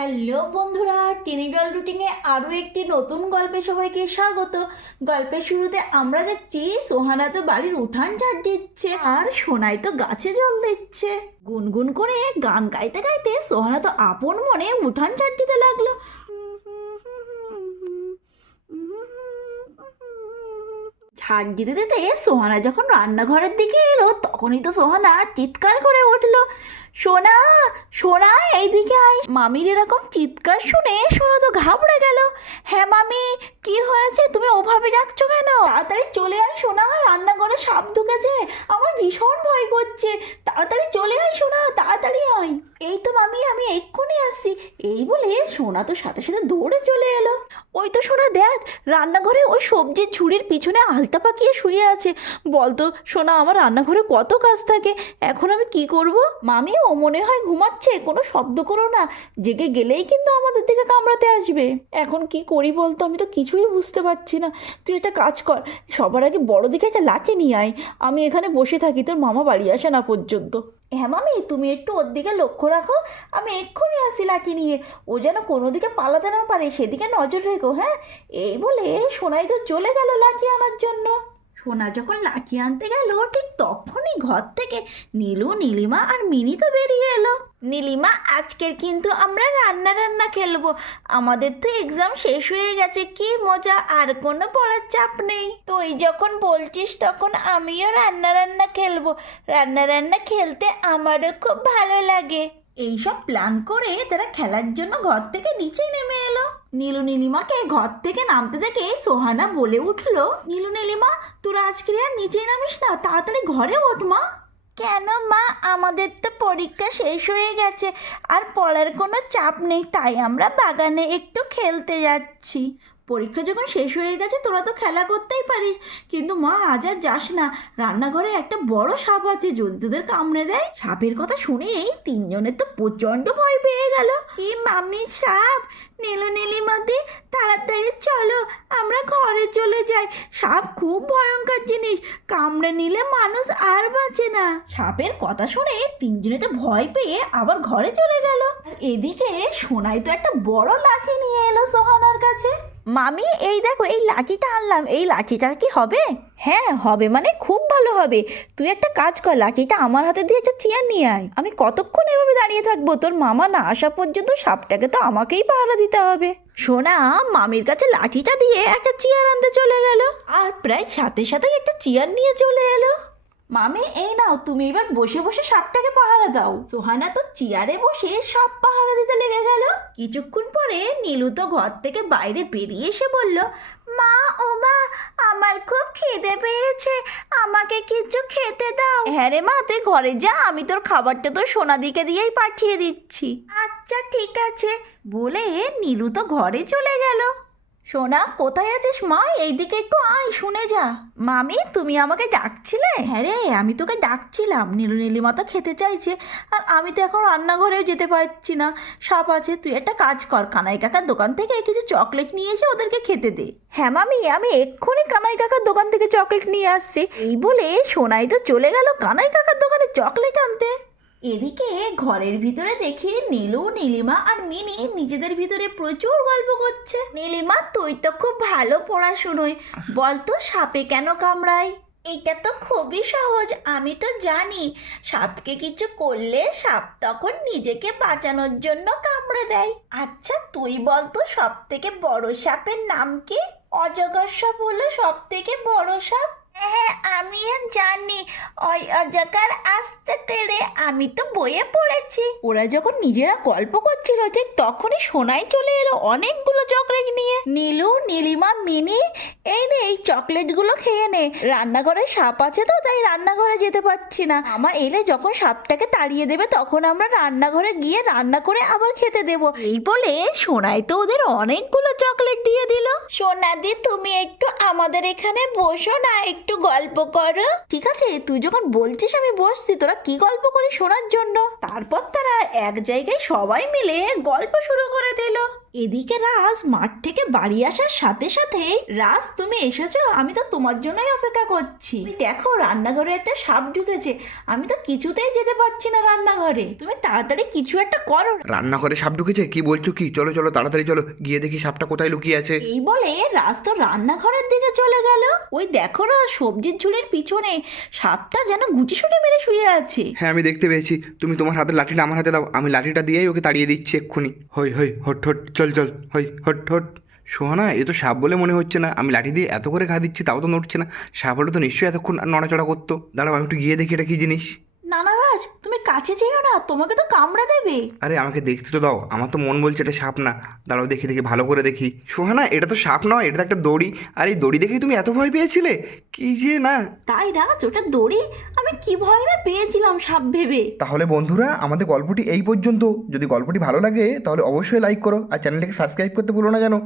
Hello বন্ধুরা টেনিডল রুটিনে আরও একটি নতুন গল্পে সবাইকে স্বাগত। গল্পের শুরুতে আমরা দেখছি, সোহানা তো বাড়ির উঠান ঝাড় দিচ্ছে আর সোনাই তো গাছে জল দিচ্ছে। গুনগুন করে গান গাইতে গাইতে সোহানা তো আপন মনে উঠান ঝাড় দিতে লাগল। ঝাড় দিতে দিতে সোহানা যখন রান্নাঘরের দিকে এলো, তখনই তো সোহানা চিৎকার করে উঠল, সোনা সোনা, এইদিকে আয়। মামির এরকম চিৎকার শুনে সোনা তো ঘাবড়ে গেল হ্যাঁ মামি, কি হয়েছে? তুমি ওভাবে যাচ্ছ কেন? তাড়াতাড়ি চলে আয় সোনা, রান্নাঘরে সাপ ঢুকেছে, আমার ভীষণ ভয় করছে। তাড়াতাড়ি চলে আয় সোনা, তাড়াতাড়ি আয়। এই তো মামি, আমি এক্ষুনি আসছি। এই বলে সোনা তো সাথে সাথে দৌড়ে চলে এলো। ওই তো সোনা, দেখ, রান্নাঘরে ওই সবজির ঝুড়ির পিছনে আলতা পাকিয়ে শুয়ে আছে। বলতো, সোনা, আমার রান্নাঘরে কত কাজ থাকে। এখন আমি কি করব? মামি, ও মনে হয় ঘুমাচ্ছে। কোনো শব্দ করো না। জেগে গেলেই কিন্তু আমাদের দিকে কামড়াতে আসবে। এখন কি করি বলতো, আমি তো কিছুই বুঝতে পারছি না। তুই একটা কাজ কর। সবার আগে বড় দিকে একটা লাঠি নিয়ে আয়। আমি এখানে বসে থাকি, তোর মামা বাড়ি আসে না পর্যন্ত। হ্যাঁ মামি, তুমি একটু ওর দিকে লক্ষ্য রাখো। আমি এক্ষুনি আসি লাকি নিয়ে। ও যেন কোনো দিকে পালাতে না পারে, সেদিকে নজর রেখো হ্যাঁ? এই বলে সোনাই তো চলে গেল লাকি আনার জন্য। সোনা যখন লাকি আনতে গেল, ঠিক তখনই ঘর থেকে নীলু, নীলিমা আর মিনি তো বেরিয়ে এলো। নীলিমা, আজকের কিন্তু আমরা রান্না রান্না খেলব। আমাদের তো এক্সাম শেষ হয়ে গেছে, কি মজা, আর কোনো পড়ার চাপ নেই। তুই যখন বলছিস তখন আমিও রান্না রান্না খেলব। রান্না রান্না খেলতে আমারও খুব ভালো লাগে। এইসব প্ল্যান করে তারা খেলার জন্য ঘর থেকে নিচে নেমে এলো। নীলু নীলিমাকে ঘর থেকে নামতে দেখে সোহানা বলে উঠল, নীলু নীলিমা, তোরা আজকে আর নিচে নামিস না, তাড়াতাড়ি ঘরে ওঠ মা। কেন মা? আমাদের তো পরীক্ষা শেষ হয়ে গেছে। আর পড়ার কোনো চাপ নেই, তাই আমরা বাগানে একটু খেলতে যাচ্ছি। পরীক্ষা যখন শেষ হয়ে গেছে, তোরা তো খেলা করতেই পারিস। কিন্তু মা, আজ আর যাস না। রান্নাঘরে একটা বড় সাপ আছে, যদি তোদের কামড়ে দেয়, সাপের কথা শুনেই তিনজনের তো প্রচণ্ড ভয় পেয়ে গেল। কি মামি সাপ! নীল নীলিমাদি তাড়াতাড়ি চলো, আমরা ঘরে চলে যাই। সাপ খুব ভয়ঙ্কর জিনিস, কামড়ে নিলে মানুষ আর বাঁচে না। সাপের কথা শুনে তিনজনে তো ভয় পেয়ে আবার ঘরে চলে গেল। এদিকে সোনাই তো একটা বড় লাঠি নিয়ে এলো সোহানার কাছে। মামি, এই দেখো, এই লাঠিটা আনলাম, এই লাঠিটার কি হবে? হ্যাঁ হবে মানে খুব ভালো হবে। তুই একটা কাজ কর, লাঠিটা আমার হাতে দিয়ে একটা চেয়ার নিয়ে আয়। আমি কতক্ষণ এভাবে দাঁড়িয়ে থাকব? তোর মামা না আসা পর্যন্ত সাপটাকে তো আমাকেই পাহারা দিতে হবে। সোনা, মামির কাছে লাঠিটা দিয়ে একটা চেয়ার আনতে চলে গেল। আর প্রায় সাথে সাথেই একটা চেয়ার নিয়ে চলে এলো। মামি, এই নাও, তুমি এবার বসে বসে সাপটাকে পাহারা দাও। সোহানা তো চেয়ারে বসে সাপ পাহারা দিতে লেগে গেল। কিছুক্ষণ পরে নীলু তো ঘর থেকে বাইরে বেরিয়ে এসে বলল, মা, ও মা, আমার খুব খিদে পেয়েছে, আমাকে কিছু খেতে দাও। হ্যাঁ রে মা, তুই ঘরে যা, আমি তোর খাবারটা তোর সোনাদিকে দিয়েই পাঠিয়ে দিচ্ছি। আচ্ছা ঠিক আছে। বলে নীলু তো ঘরে চলে গেল। সোনা কোথায় আছিস মা? এইদিকে একটু আয় শুনে যা। মামি তুমি আমাকে ডাকছিলে? হ্যাঁ রে আমি তোকে ডাকছিলাম। নীলু নীলিমা তো খেতে চাইছে। আর আমি তো এখন রান্নাঘরেও যেতে পারছি না। সাপ আছে তুই একটা কাজ কর। কানাই কাকার দোকান থেকে কিছু চকলেট নিয়ে এসে ওদেরকে খেতে দে। হ্যাঁ মামি আমি এক্ষুনি কানাই কাকার দোকান থেকে চকলেট নিয়ে আসছি। এই বলে সোনাই তো চলে গেল কানাই কাকার দোকানে চকলেট আনতে। এদিকে ঘরের ভিতরে দেখি নীলু, নীলিমা আর মিনি নিজেদের ভিতরে প্রচুর গল্প করছে। নীলিমা, তুই তো খুব ভালো পড়াশুনোয়। বলতো, সাপে কেন কামড়ায়? এটা তো খুবই সহজ, আমি তো জানি। সাপকে কিছু করলে সাপ তখন নিজেকে বাঁচানোর জন্য কামড়ে দেয়। আচ্ছা তুই বলতো সব থেকে বড় সাপের নাম কি? অজগর সাপ হলো সব থেকে বড় সাপ? হ্যাঁ আমি জানি। ওই অজগর আসতে তেড়ে আমি তো বইয়ে পড়েছি। ওরা যখন নিজেরা গল্প করছিল ঠিক তখনই সোনাই চলে এলো অনেকগুলো চকলেট নিয়ে। নীলু, নীলিমা, মিনি, এই নে, এই চকলেটগুলো খেয়ে নে। রান্নাঘরে সাপ আছে তো, তাই রান্নাঘরে যেতে পারছি না। আমা এলে যখন সাপটাকে তাড়িয়ে দেবে তখন আমরা রান্নাঘরে গিয়ে রান্না করে আবার খেতে দেব। এই বলে সোনাই তো ওদের অনেকগুলো চকলেট দিয়ে দিল। সোনাদি, তুমি একটু আমাদের এখানে বসো না, একটু গল্প করো। ঠিক আছে? তুই যখন বলছিস আমি বসছি, তোরা কি গল্প করি শোনার জন্য? তারপর তারা এক জায়গায় সবাই মিলে গল্প শুরু করে দিল। এদিকে রাজ মাঠ থেকে বাড়ি আসার সাথে সাথে রাজ তুমি এসেছ? আমি তো তোমার জন্যই অপেক্ষা করছি। তুমি দেখো রান্নাঘরে একটা সাপ ঢুকেছে। আমি তো কিছুতেই যেতে পারছি না রান্নাঘরে। তুমি তাড়াতাড়ি কিছু একটা করো রান্নাঘরে সাপ ঢুকেছে? কি বলছো কি? চলো চলো তাড়াতাড়ি চলো। গিয়ে দেখি সাপটা কোথায় লুকিয়ে আছে। এই বলে রাজ তো রান্নাঘরের দিকে চলে গেল। ওই দেখো না সবজির ঝুড়ির পিছনে সাপটা যেন গুটি সুটি মেরে শুয়ে আছে। হ্যাঁ আমি দেখতে পেয়েছি। তুমি তোমার হাতে লাঠিটা আমার হাতে দাও। আমি লাঠিটা দিয়েই ওকে তাড়িয়ে দিচ্ছি এক্ষুনি। হই হই হট হট চল চল, হই, হট হট। সোহানা, এ তো সাপ বলে মনে হচ্ছে না। আমি লাঠি দিয়ে এত করে ঘা দিচ্ছি, তাও তো নড়ছে না। সাপ হলে তো নিশ্চয়ই এতক্ষণ নড়াচড়া করতো। দাঁড়াও, আমি একটু গিয়ে দেখি এটা কী জিনিস। না না রাজ তুমি কাছে যেও না তোমাকে তো কামড়া দেবে। আরে আমাকে দেখতে তো দাও। আমার তো মন বলছে এটা সাপ না। দাঁড়াও দেখি দেখি ভালো করে দেখি। সোহানা এটা তো সাপ নয় এটা তো একটা দড়ি। আর এই দড়ি দেখেই তুমি এত ভয় পেয়েছিলে? কি যে না। তাই রাজ ওটা দড়ি? আমি কি ভয় না পেয়েছিলাম সাপ ভেবে? তাহলে বন্ধুরা আমাদের গল্পটি এই পর্যন্ত। যদি গল্পটি ভালো লাগে তাহলে অবশ্যই লাইক করো। আর চ্যানেলটাকে সাবস্ক্রাইব করতে ভুলো না যেন।